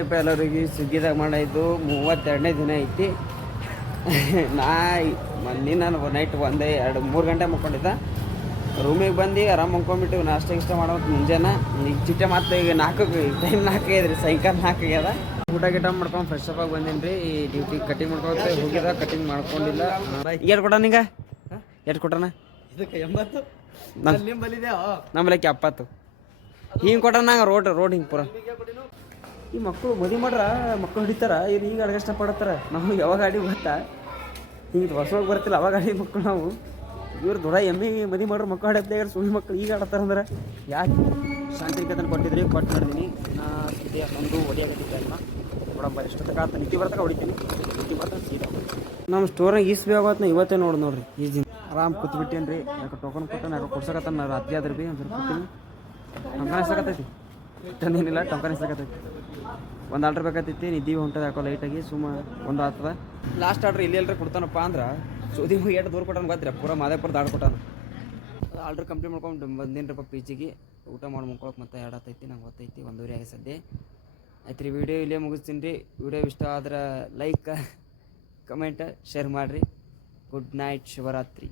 ಎಲ್ಲರಿಗೆ ಸ್ವಿಗ್ಗಿದಾಗ ಮಾಡಿದ್ದು 32ನೇ ದಿನ ಐತಿ. ನಾನು ನೈಟ್ 1-2-3 ಗಂಟೆ ಮಕ್ಕೊಂಡಿದ್ದ. ರೂಮಿಗೆ ಬಂದು ಆರಾಮ್ ಮಕ್ಕೊಂಬಿಟ್ಟು ನಾಷ್ಟ ಇಷ್ಟ ಮಾಡೋದು ಮುಂಜಾನೆ. ಈಗ ಚಿಟ್ಟೆ ಮತ್ತೆ ಈಗ 4 ಟೈಮ್ 4 ಇದ್ರಿ, ಸಾಯಂಕಾಲ 4 ಆಗ್ಯದ. ಊಟ ಗಿಟ ಮಾಡ್ಕೊಂಡು ಫ್ರೆಶ್ ಅಪ್ ಆಗಿ ಬಂದೀನಿ ರೀ. ಈ ಡ್ಯೂಟಿ ಕಟಿಂಗ್ ಮಾಡ್ಕೊಳ್ತೆ ಹೋಗಿದ, ಕಟಿಂಗ್ ಮಾಡ್ಕೊಂಡಿಲ್ಲ. ಎಷ್ಟು ಕೊಟ್ಟಾನ ಈಗ? ಎಷ್ಟು ಕೊಟ್ಟಾನ? ಇದಕ್ಕೆ 80. ನಮ್ಮಲಕ್ಕೆ 70. ಹಿಂಗೆ ಕೊಟ್ಟಾನ ನಂಗೆ ರೋಡ್ ಹಿಂಗೆ ಪೂರ. ಈ ಮಕ್ಕಳು ಮದುವೆ ಮಾಡ್ರ ಮಕ್ಕಳು ಹಿಡಿತಾರ, ಇವ್ರು ಈಗ ಅಡ್ಗೆ ಇಷ್ಟಪಡ್ತಾರ. ನಾವು ಯಾವಾಗ ಆಡಿ ಗೊತ್ತಾ, ಹಿಂಗೆ ಹೊಸವಾಗಿ ಬರ್ತಿಲ್ಲ ಅವಾಗ ಆಡಿ ಮಕ್ಕಳು. ನಾವು ಇವ್ರು ದೊಡ್ಡ ಎಮ್ಮೆ ಮದುವೆ ಮಾಡ್ರು ಮಕ್ಕಳು ಆಡತ್ತೆ, ಸುಳ್ಳು ಮಕ್ಕಳು ಈಗ ಆಡತ್ತಾರಂದ್ರೆ ಯಾಕೆ? ಶಾಂತಿನಿಕೇತನ ಕೊಟ್ಟಿದ್ರಿ, ಕೊಟ್ಟು ನೋಡಿದೀನಿ. ಸದ್ಯ ಒಂದು ಹೊಡಿಯಾಗತ್ತಿದ್ದೆ ಅಲ್ಮ ಕೊಡಂಬ. ಎಷ್ಟೊತ್ತಕ್ಕೆ ಆತ ನಿತ್ಯ ಬರ್ತಕ ಹೊಡಿತೀನಿ, ನಿತ್ಯ ಬರ್ತಾನೆ ಸೀದಾ. ನಮ್ಮ ಸ್ಟೋರಾಗ ಈಸ್ಬಿ ಆಗೋತ್ ಇವತ್ತೇ ನೋಡ್ರಿ. ಈಜಿನ ಆರಾಮ್ ಕೂತ್ಬಿಟ್ಟೇನು ರೀ. ಯಾಕೆ ಟೋಕನ್ ಕೊಟ್ಟಾನ, ಯಾಕೆ ಕೊಡ್ಸಕತ್ತಾನ. ನಾ ರಾತ್ರಿ ಆದ್ರೆ ಭೀ ಅಂದ್ರೆ ಕೂತೀನಿ. ಟೊಂಕನ ಇಸಕತ್ತೈತಿ, ಇಷ್ಟೊಂದೇನಿಲ್ಲ. ಟೊಂಕನ ಇಸಕತ್ತೈತಿ. ಒಂದು ಆರ್ಡ್ರ್ ಬೇಕಾಗ್ತೈತಿ. ನಿದ್ದೀವಿ ಹೊಂಟದ ಯಾಕೋ ಲೈಟಾಗಿ ಸುಮ್ಮ ಒಂದು ಆಗ್ತದ. ಲಾಸ್ಟ್ ಆರ್ಡ್ರ್ ಇಲ್ಲಿ ಎಲ್ಲರೂ ಕೊಡ್ತಾನಪ್ಪ ಅಂದ್ರೆ ಸೋದಿ ಎಷ್ಟು ದೂರ ಕೊಟ್ಟಾನ ಗೊತ್ತಿರ, ಪೂರ ಮಾದೇಪುರ ದಾಡ್ ಕೊಟ್ಟಾನ. ಆರ್ಡ್ರ್ ಕಂಪ್ಲೀಟ್ ಮಾಡ್ಕೊಂಡು ಬಂದೇನ್ರಪ್ಪ ಪಿ.ಜಿಗೆ. ಊಟ ಮಾಡಿ ಮುಕ್ಕೊಳಕ್ಕೆ ಮತ್ತೆ ಎರಡತ್ತೈತಿ. ನಂಗೆ ಗೊತ್ತೈತಿ 1:30 ಆಗಿ ಸದ್ಯ ಆಯ್ತು ರೀ. ವಿಡಿಯೋ ಇಲ್ಲೇ ಮುಗಿಸ್ತೀನಿ ರೀ. ವಿಡಿಯೋ ಇಷ್ಟ ಆದ್ರೆ ಲೈಕ್, ಕಮೆಂಟ್, ಶೇರ್ ಮಾಡಿರಿ. Good night, Shivaratri.